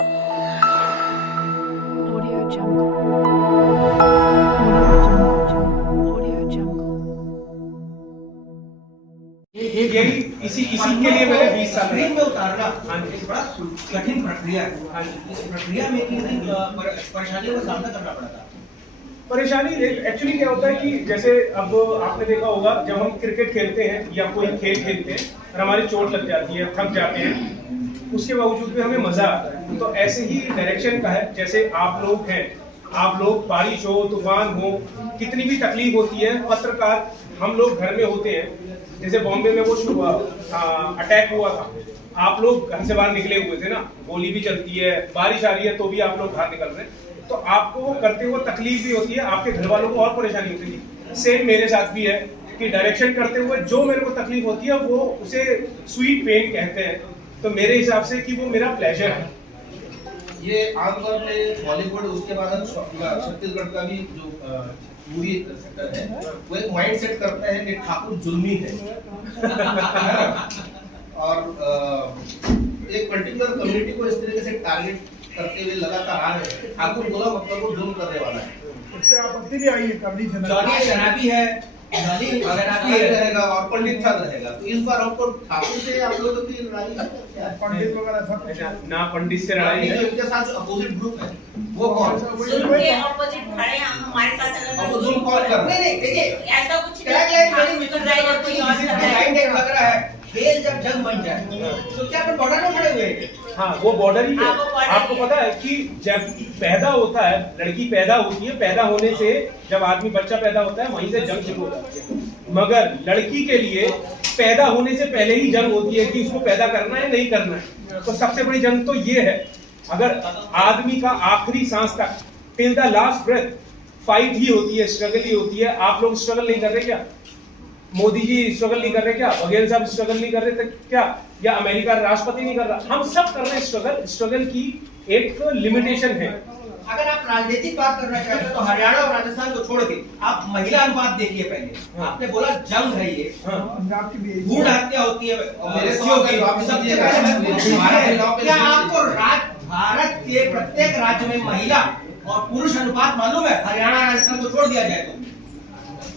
Audio Jungle. Audio Jungle. Audio Jungle. यही इसी के लिए मैंने 20 साल स्क्रीन में उतारना हाँ जी। एक बड़ा कठिन प्रक्रिया है। हाँ जी। इस प्रक्रिया में कितनी परेशानियों का सामना करना पड़ा था। परेशानी एक्चुअली क्या होता है कि जैसे अब आपने देखा होगा जब हम क्रिकेट खेलते हैं या कोई खेल खेलते हैं और हमारी चोट लग जाती है, थक जाते हैं, उसके बावजूद भी हमें मजा आता है। तो ऐसे ही डायरेक्शन का है, जैसे आप लोग हैं, आप लोग बारिश हो, तूफान हो, कितनी भी तकलीफ होती है, पत्रकार हम लोग घर में होते हैं। जैसे बॉम्बे में वो अटैक हुआ था, आप लोग घर से बाहर निकले हुए थे ना, गोली भी चलती है, बारिश आ रही है तो भी आप लोग बाहर निकल रहे हैं, तो आपको वो करते हुए तकलीफ भी होती है, आपके घर वालों को और परेशानी होती है। सेम मेरे साथ भी है कि डायरेक्शन करते हुए जो मेरे को तकलीफ होती है वो उसे स्वीट पेन कहते हैं, तो मेरे हिसाब से कि वो मेरा प्लेजर है। ये आमतौर पे बॉलीवुड, उसके बाद हम छत्तीसगढ़ का भी जो मूवी सेक्टर है, वो एक माइंड सेट करते हैं कि ठाकुर जुल्मी है और एक पर्टिकुलर कम्युनिटी को इस तरीके से टारगेट करते हुए लगातार आ रहे हैं। ठाकुर बोला मतलब वो जुल्म करने वाला है। उससे आपत्ति भी आई है कबड्डी से जॉनी शराबी है, जॉनी शराबी रहेगा और पंडित साहब रहेगा। तो इस बार हमको ठाकुर से आप लोगों की लड़ाई है, पंडित वगैरह सब ना पंडित से लड़ाई जो है। इनके साथ जो अपोजिट ग्रुप है वो कौन? जुल्म के ऑपोजिट खड़े हैं हम, हमारे साथ अगर अब वो जुल्म कौन कर रहा है? नहीं देखिए ऐसा कुछ टैगलाइन बड़ी नहीं मित्र ड्राइवर कोई किसी का लाइन टैग लग रहा है, खेल जब जंग बन जाए तो क्या अपन बॉर्डर में खड़े हुए हैं? हाँ, वो बॉर्डर ही है। हाँ, वो border आपको ही है। पता है कि जब पैदा होता है, लड़की पैदा होती है, पैदा होने से जब आदमी बच्चा पैदा होता है वहीं से जंग शुरू हो जाती है। मगर लड़की के लिए पैदा होने से पहले ही जंग होती है कि उसको पैदा करना है नहीं करना है। तो सबसे बड़ी जंग तो ये है, अगर आदमी का आखिरी सांस तक till the last breath fight ही होती है, स्ट्रगल ही होती है। आप लोग स्ट्रगल नहीं कर रहे क्या? मोदी जी स्ट्रगल नहीं कर रहे क्या? बघेल साहब स्ट्रगल नहीं कर रहे थे क्या? या अमेरिका राष्ट्रपति नहीं कर रहा? हम सब कर रहे हैं स्ट्रगल। स्ट्रगल की एक लिमिटेशन है। अगर आप राजनीतिक बात करना चाहते हैं तो हरियाणा और राजस्थान को छोड़ के आप महिला अनुपात देखिए पहले। आपने बोला जंग है ये, पंजाब की भी भ्रूण हत्या होती है मेरे बच्चियों की। सबसे पहले क्या आपको भारत के प्रत्येक राज्य में महिला और पुरुष अनुपात मालूम है? हरियाणा राजस्थान को छोड़ दिया जाए तो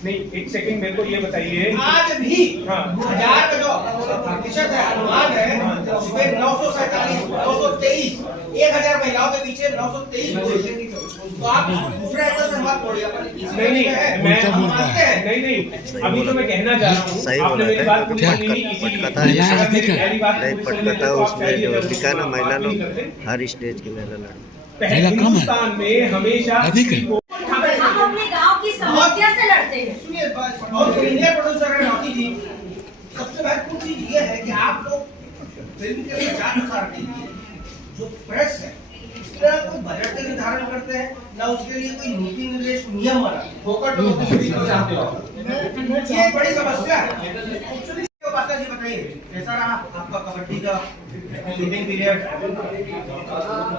नहीं, एक सेकंड मेरे को ये बताइए। आज भी 1000 का जो प्रतिशत है, अनुमान है, उसमें 947, 923, 1000 महिलाओं के पीछे 923 पुरुष। तो आप दूसरा एंगल से बात तोड़िए। नहीं, अभी तो मैं कहना चाह रहा हूँ, आपने मेरी बात पूरी सुनी नहीं, इसीलिए अगर मेरी पहली बात पूरी सुन लेते तो आप शायद ये लिखा ना महिला नहीं लोग करते। हर स्टेज की महिला लड़ पहले हिंदुस्तान में हमेशा हम अपने गांव की समस्या से लड़ते हैं। सुनिए, और इंडिया प्रोड्यूसर है रॉकी जी, सबसे महत्वपूर्ण चीज ये है कि आप लोग फिल्म के प्रचार प्रसार के लिए जो प्रेस है, इसका कोई बजट का निर्धारण करते हैं ना उसके लिए कोई नीति निर्देश नियम बना फोकट चाहते हो। ये बड़ी समस्या है। पास्ता जी बताइए कैसा रहा आपका कबड्डी का शूटिंग पीरियड?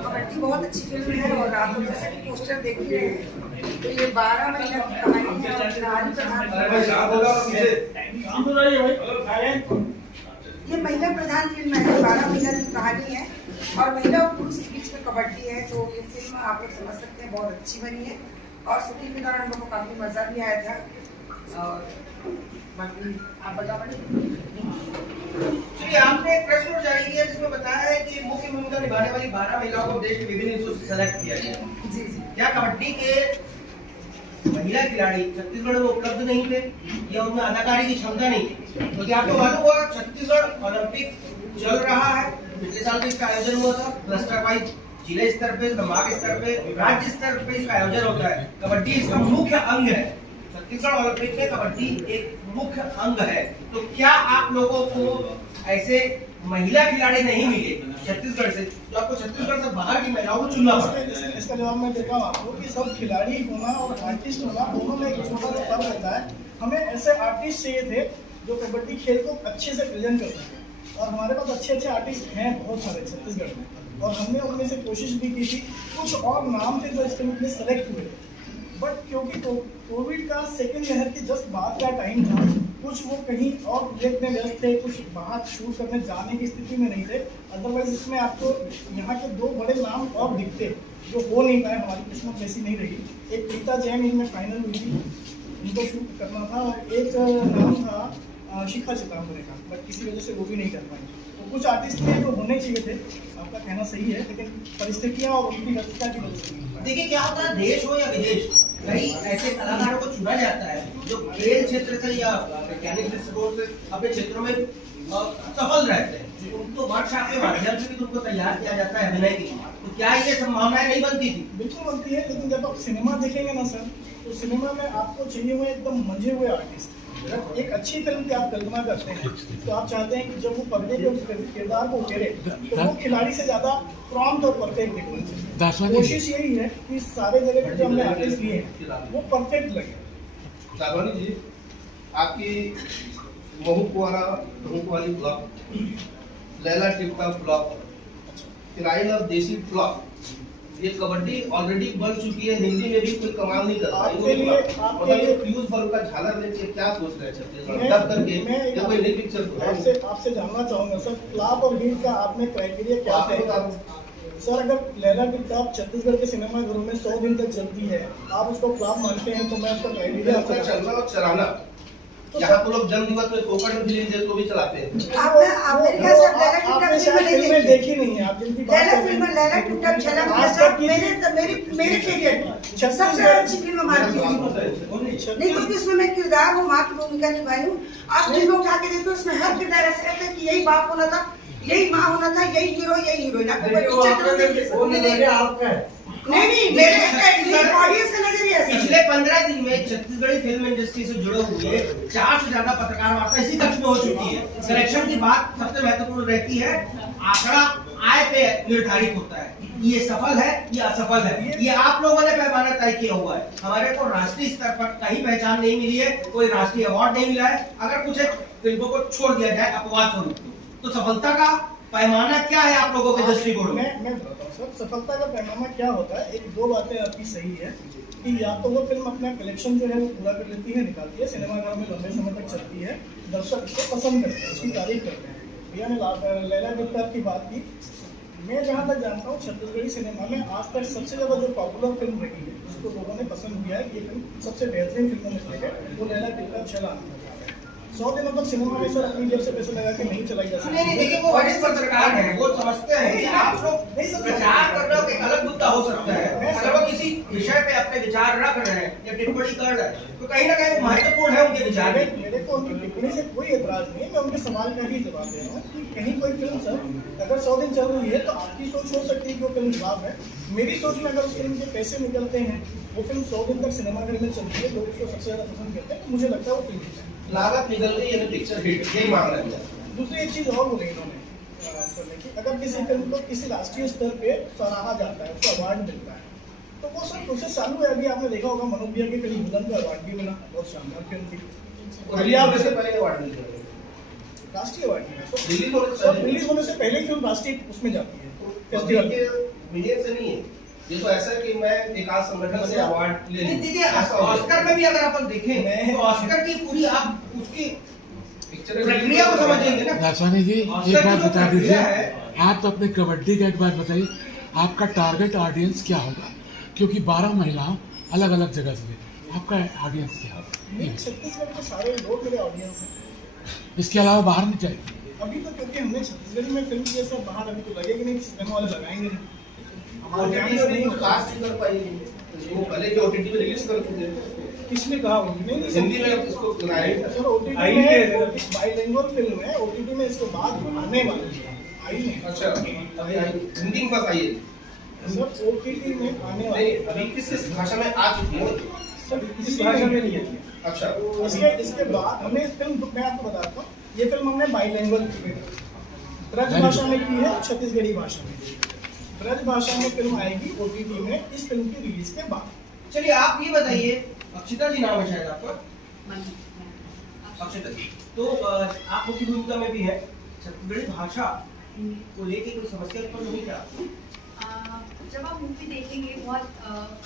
कबड्डी बहुत अच्छी फिल्म है और आप लोग जैसे कि पोस्टर देख ही रहे हैं तो ये 12 महीना की कहानी है और ये महिला प्रधान फिल्म है। 12 महीना की कहानी है और महिला और पुरुष के बीच में कबड्डी है। तो ये फिल्म आप लोग समझ सकते हैं बहुत अच्छी बनी है और शूटिंग के दौरान हम लोग को काफी मजा भी आया था। और बाकी आप बता चलिए, आपने एक प्रेस नोट जारी किया जिसमें बताया है कि मुख्य भूमिका निभाने वाली 12 महिलाओं को देश के विभिन्न हिस्सों से सेलेक्ट किया गया। जी जी क्या कबड्डी के महिला खिलाड़ी छत्तीसगढ़ में उपलब्ध नहीं थे या उनमें अदाकारी की क्षमता नहीं थी? तो क्या आपको मालूम हुआ छत्तीसगढ़ ओलंपिक चल रहा है, पिछले साल भी इसका आयोजन हुआ था। क्लस्टर वाइज जिले स्तर पे, संभाग स्तर पे, राज्य स्तर पे इसका आयोजन होता है। कबड्डी इसका मुख्य अंग है। छत्तीसगढ़ ओलंपिक में कबड्डी एक मुख्य अंग है। तो क्या आप लोगों को ऐसे महिला खिलाड़ी नहीं मिले छत्तीसगढ़ से, तो आपको छत्तीसगढ़ से बाहर की महिलाओं को चुनना पड़ा? इसका जवाब मैं देता हूँ आपको कि सब खिलाड़ी होना और आर्टिस्ट होना दोनों में एक छोटा सा फर्क रहता है। हमें ऐसे आर्टिस्ट चाहिए थे जो कबड्डी खेल को अच्छे से प्रेजेंट कर सके और हमारे पास अच्छे अच्छे आर्टिस्ट हैं बहुत सारे छत्तीसगढ़ में और हमने उनमें से कोशिश भी की थी। कुछ और नाम थे जो इस फिल्म में सेलेक्ट हुए थे, बट क्योंकि कोविड का सेकेंड लहर के जस्ट बाद का टाइम था कुछ वो कहीं और प्रोजेक्ट में व्यस्त थे, कुछ बाहर शूट करने जाने की स्थिति में नहीं थे। अदरवाइज इसमें आपको यहाँ के 2 बड़े नाम और दिखते जो हो नहीं पाए, हमारी किस्मत ऐसी नहीं रही। एक प्रीता जैन इनमें फाइनल हुई थी, उनको शूट करना था, और एक नाम था शिखा चिताम्बरे का, बट किसी वजह से वो भी नहीं कर पाए। तो कुछ आर्टिस्ट थे जो होने चाहिए थे, आपका कहना सही है, लेकिन परिस्थितियाँ और उनकी व्यस्तता की वजह से नहीं हो पाए। देखिए क्या होता है, देश हो या विदेश, कई ऐसे कलाकारों को चुना जाता है जो खेल क्षेत्र से या वैज्ञानिक दृष्टिकोण से अपने क्षेत्रों में सफल रहते हैं। उनको वर्कशॉप के माध्यम से भी उनको तैयार किया जाता है अभिनय के लिए। तो क्या ये संभावनाएं नहीं बनती थी? बिल्कुल बनती है, लेकिन जब आप सिनेमा देखेंगे ना सर, तो सिनेमा में आपको चाहिए हुए एकदम मंजे हुए आर्टिस्ट। जब एक अच्छी फिल्म की आप कल्पना करते हैं तो आप चाहते हैं कि जब वो पर्दे पे उस किरदार को उकेरे तो वो खिलाड़ी से ज़्यादा प्रॉम्प्ट और परफेक्ट दिखना चाहिए। कोशिश यही है कि सारे जगह पे जो हमने आर्टिस्ट लिए हैं वो परफेक्ट लगे। दासवानी जी, आपकी महू वाली ब्लॉक, लैला टिप्पा ब्लॉक, किराइन और देसी ब्लॉक, ये कबड्डी ऑलरेडी बन चुकी है, हिंदी में भी कोई कमाल नहीं कर पाई। फ्यूज बल्ब का झालर लेके क्या सोच रहे हैं छत्तीसगढ़ डब करके, ये कोई नई पिक्चर? आपसे जानना चाहूंगा सर, फ्लॉप और हिट का आपने क्राइटेरिया क्या है? सर अगर लैला टिप्पा छत्तीसगढ़ के सिनेमा घरों में 100 दिन तक चलती है, आप उसको फ्लॉप मानते हैं, तो मैं उसका क्राइटेरिया आपसे चलना और चलाना, यहाँ तो लोग जन्म दिवस में फोकट में फिल्म देखो भी चलाते हैं। आपने शायद फिल्में देखी नहीं है, आप जिनकी बात कर रहे हैं लैला टिप्पा छलम मेरे करियर सबसे अच्छी फिल्म मानती हूँ। नहीं क्योंकि उसमें मैं किरदार हूँ, माँ की भूमिका निभाई हूँ। आप फिल्म उठा के देखो, उसमें हर किरदार ऐसा रहता है कि यही बाप होना था, यही माँ होना था, यही हीरो यही हीरोइन। नहीं मेरे ऑडियंस का नजरिया है। पिछले 15 दिन में छत्तीसगढ़ी फिल्म इंडस्ट्री से जुड़े हुए 4 से ज्यादा पत्रकार वार्ता इसी कक्ष में हो चुकी है। सिलेक्शन की बात सबसे महत्वपूर्ण रहती है, आंकड़ा आय पे निर्धारित होता है, ये सफल है या असफल है, ये आप लोगों ने पैमाना तय किया हुआ है। हमारे को राष्ट्रीय स्तर पर कहीं पहचान नहीं मिली है, कोई राष्ट्रीय अवार्ड नहीं मिला है। अगर कुछ फिल्मों को छोड़ दिया जाए अपवाद स्वरूप, तो सफलता का पैमाना क्या है आप लोगों के दृष्टिकोण में? मैं बताता हूँ सर, सफलता का पैमाना क्या होता है। एक 2 बातें आपकी सही है कि या तो वो फिल्म अपना कलेक्शन जो है वो पूरा कर लेती है, निकालती है, सिनेमाघरों में लंबे समय तक चलती है, दर्शक इसको पसंद करते हैं, उसकी तारीफ करते हैं। भैया ने लैला टिप्पा की बात की, मैं जहाँ तक जानता हूँ छत्तीसगढ़ी सिनेमा में आज तक सबसे ज़्यादा जो पॉपुलर फिल्म रही है, जिसको लोगों ने पसंद किया है, ये फिल्म सबसे बेहतरीन फिल्मों में से है, वो लैला टिप्पा छला। 100 दिनों तक सिनेमा में सर अपनी जेब से पैसे लगा के नहीं चलाई जा सकती। नहीं देखिए, वो वरिष्ठ पत्रकार हैं, वो समझते हैं कि आप लोग प्रचार कर रहे हो, एक अलग मुद्दा हो सकता है। अगर वो किसी विषय पे अपने विचार रख रहे हैं या टिप्पणी कर रहे हैं, तो कहीं ना कहीं महत्वपूर्ण है उनके विचार। मेरे को उनकी टिप्पणी से कोई एतराज नहीं है, मैं उनके सवाल का ही जवाब दे रहा हूँ कि कहीं कोई फिल्म सर अगर 100 दिन चल रही है तो आपकी सोच हो सकती है कि वो फिल्म जवाब है। मेरी सोच में अगर उस फिल्म के पैसे निकलते हैं, वो फिल्म 100 दिन तक सिनेमाघर में चलती है, लोग उसको सबसे ज्यादा पसंद करते हैं, तो मुझे लगता है वो फिल्म है। लागत निकल गई है, पिक्चर हिट, यही मान रहे हैं। दूसरी एक चीज और बोली इन्होंने कि अगर किसी फिल्म को किसी राष्ट्रीय स्तर पे सराहा जाता है, उसको अवार्ड मिलता है, तो वो सब प्रोसेस चालू है। अभी आपने देखा होगा मनोज भैया की फिल्म बुलंद का अवार्ड भी मिला, बहुत शानदार फिल्म थी। पहले अवार्ड मिल गया, राष्ट्रीय अवार्ड मिला, रिलीज होने से पहले ही फिल्म राष्ट्रीय उसमें जाती है फेस्टिवल के मिलियन से नहीं है। ये तो ऐसा है कि मैं एक आध संगठन से अवार्ड ले लूं। देखिए ऑस्कर में भी अगर अपन देखें तो ऑस्कर की पूरी आप उसकी प्रक्रिया को समझेंगे ना। दासवानी जी एक बात बता दीजिए, आप तो अपने कबड्डी का एक बात बताइए, आपका टारगेट ऑडियंस क्या होगा? क्योंकि 12 महिलाओं अलग अलग जगह से, आपका ऑडियंस क्या होगा? छत्तीसगढ़ के सारे लोग मेरे ऑडियंस हैं। इसके अलावा बाहर नहीं चाहिए अभी तो, क्योंकि हमने छत्तीसगढ़ में फिल्म की है सर, बाहर अभी तो लगेगी नहीं, सिनेमा वाले लगाएंगे नहीं। नहीं कास्ट नहीं कर पाई, वो पहले के ओटीटी में रिलीज करते थे। किसने कहा? नहीं हिंदी में इसको सर ओटीटी में बाइलिंगुअल फिल्म है, ओटीटी में इसके बाद आने वाली है, आई नहीं। अच्छा हिंदी में बस आई है सर, ओटीटी में आने वाली है। अभी किस भाषा में आ चुकी है सर? इस भाषा में नहीं है। अच्छा इसके बाद हमने इस फिल्म, मैं आपको बताता हूँ, ये फिल्म हमने बाइलिंगुअल की है, ब्रज भाषा में की है, छत्तीसगढ़ी भाषा में। ब्रज भाषा में फिल्म आएगी ओटीटी में इस फिल्म की रिलीज के बाद। चलिए आप ये बताइए, अक्षिता जी नाम है शायद आपका, अक्षिता जी, तो आप मुख्य भूमिका में भी है। छत्तीसगढ़ी भाषा को लेके कोई समस्या उत्पन्न हुई क्या? जब आप मूवी देखेंगे, बहुत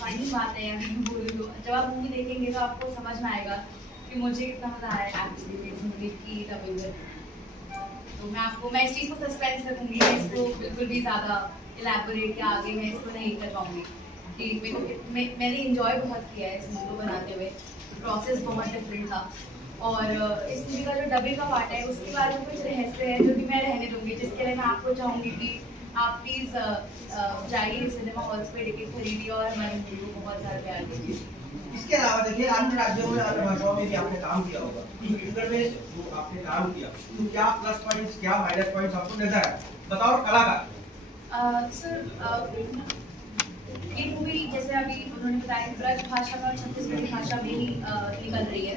फाइनल बात है, अभी मैं बोल रही हूँ, जब आप मूवी देखेंगे तो आपको समझ में आएगा कि मुझे कितना मजा आया एक्चुअली इस मूवी की डबिंग में। तो मैं इस चीज़ को सस्पेंस रखूंगी, मैं इसको बिल्कुल भी ज़्यादा इलेबोरेट या आगे मैं इसको नहीं कर पाऊंगी कि मैंने इंजॉय बहुत किया है इस मूवी को बनाते हुए। प्रोसेस बहुत डिफरेंट था और इस मूवी का जो डबिंग का पार्ट है उसके बारे में कुछ रहस्य है जो कि मैं रहने दूंगी, जिसके लिए मैं आपको चाहूँगी कि आप प्लीज़ जाइए सिनेमा हॉल्स पे टिकट खरीदिए और हमारी मूवी को बहुत सारा प्यार दीजिए। इसके अलावा देखिए अन्य राज्यों में अन्य भाषाओं में भी आपने काम किया होगा, छत्तीसगढ़ में जो आपने काम किया तो क्या प्लस पॉइंट्स क्या माइनस पॉइंट्स आपको नजर आए, बताओ कलाकार। सर ये मूवी जैसे अभी उन्होंने बताया कि ब्रज भाषा में और छत्तीसगढ़ी भाषा में ही निकल रही है।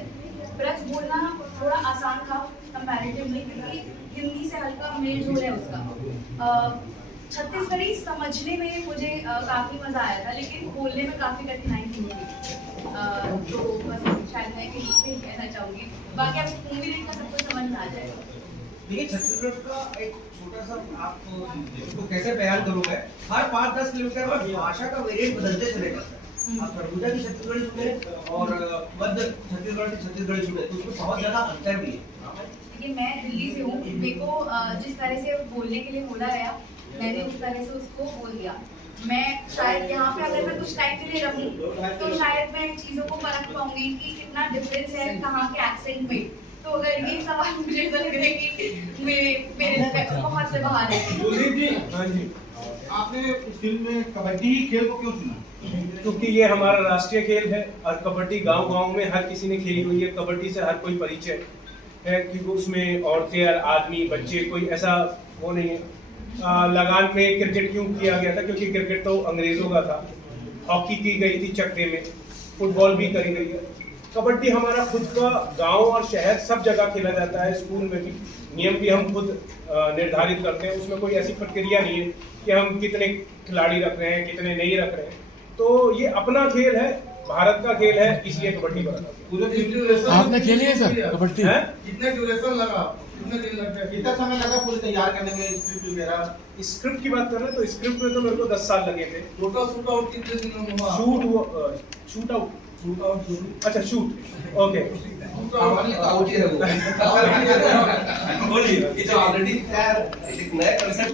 ब्रज बोलना थोड़ा आसान था कंपैरेटिवली क्योंकि हिंदी से हल्का मेल जोल है उसका। छत्तीसगढ़ी समझने में मुझे काफ़ी मज़ा आया था लेकिन बोलने में काफ़ी कठिनाई थी। तो बस शायद मैं यही कहना चाहूँगी, बाकी आप मूवी देखकर सबको समझ में आ जाएगा। देखिए छत्तीसगढ़ का एक छोटा सा आप इसको कैसे बयान करोगे, हर 5-10 किलोमीटर पर भाषा का वेरिएंट बदलते चले जाता है। आप सरगुजा की छत्तीसगढ़ी सुने और मध्य छत्तीसगढ़ की छत्तीसगढ़ी सुने तो उसमें बहुत ज़्यादा अंतर भी है। देखिए मैं दिल्ली से हूँ, मेरे को जिस तरह से बोलने के लिए बोला गया मैंने उस तरह से उसको बोल दिया। मैं शायद यहाँ पे अगर मैं कुछ टाइम के लिए रहूँ तो शायद मैं चीज़ों को परख पाऊंगी कि कितना डिफरेंस है कहाँ के एक्सेंट में। तो अगर ये सवाल मुझे ऐसा लग रहा है कि मेरे बहुत से बाहर है। कुलदीप जी, हाँ जी, आपने इस फिल्म में कबड्डी खेल को क्यों चुना? क्योंकि ये हमारा राष्ट्रीय खेल है और कबड्डी गांव-गांव में हर किसी ने खेली हुई है। कबड्डी से हर कोई परिचय है क्योंकि उसमें औरतें और आदमी बच्चे कोई ऐसा वो नहीं है। लगान पे क्रिकेट क्यों किया गया था क्योंकि क्रिकेट तो अंग्रेजों का था, हॉकी की गई थी चक्रे में, फुटबॉल भी करी गई है। कबड्डी हमारा खुद का गांव और शहर सब जगह खेला जाता है, स्कूल में भी नियम भी हम खुद निर्धारित करते हैं। उसमें कोई ऐसी प्रक्रिया नहीं है कि हम कितने खिलाड़ी रख रहे हैं कितने नहीं रख रहे हैं। तो ये अपना खेल है, भारत का खेल है, इसलिए कबड्डी बना। आपने खेली है सर कबड्डी? कितने ड्यूरेशन लगा, कितने दिन लग गए, कितना समय लगा पूरी तैयार करने में स्क्रिप्ट वगैरह? स्क्रिप्ट की बात कर रहे हैं तो स्क्रिप्ट में तो मेरे को 10 साल लगे थे। टोटल शूट आउट कितने दिनों में हुआ? शूट आउट अच्छा शूट ओके बोलिए, ये तो ऑलरेडी एक नया कंसेप्ट